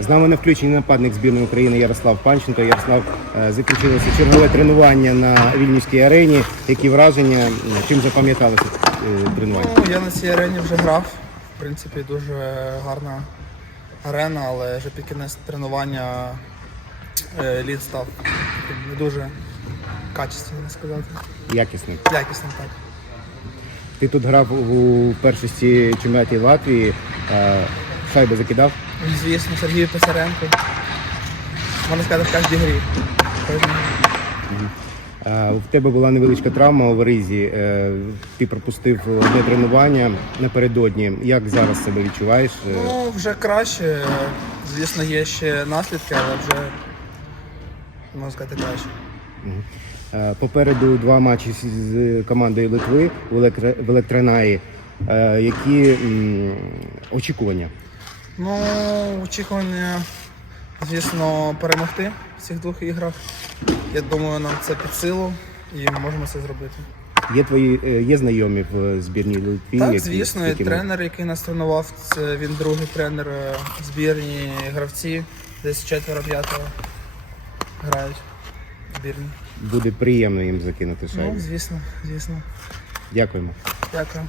З нами на включенні нападник збірної України Ярослав Панченко. Ярослав е, закінчилося чергове тренування на Вільнюській арені. Які враження? Чим запам'яталося е, тренування? Ну, я на цій арені вже грав. В принципі, дуже гарна арена, але вже під кінець тренування е, лід став не дуже качественним сказати. Якісний. Якісним так. Ти тут грав у першості чемпіонаті Латвії. Шайби закидав. Звісно, Сергій Писаренко. Можна сказати, в кожній грі. Е, В тебе була невеличка травма у Ризі. Е, Ти пропустив одне тренування напередодні. Як зараз себе відчуваєш? Е, Ну, вже краще. Звісно, є ще наслідки, але вже можна сказати краще. Попереду два матчі з- командою Литви в Електро- Електронаї. Які очікування? Ну, очікування, звісно, перемогти в цих двох іграх. Я думаю, нам це під силу і ми можемо це зробити. Є твої е, є знайомі в збірній Литві? Так, звісно, і тренер, який нас тренував, це він другий тренер е, збірні гравці, десь четверо-п'ятеро грають в збірні. буде приємно їм закинути шайбу. Ну, звісно, звісно. Дякуємо. Дякую.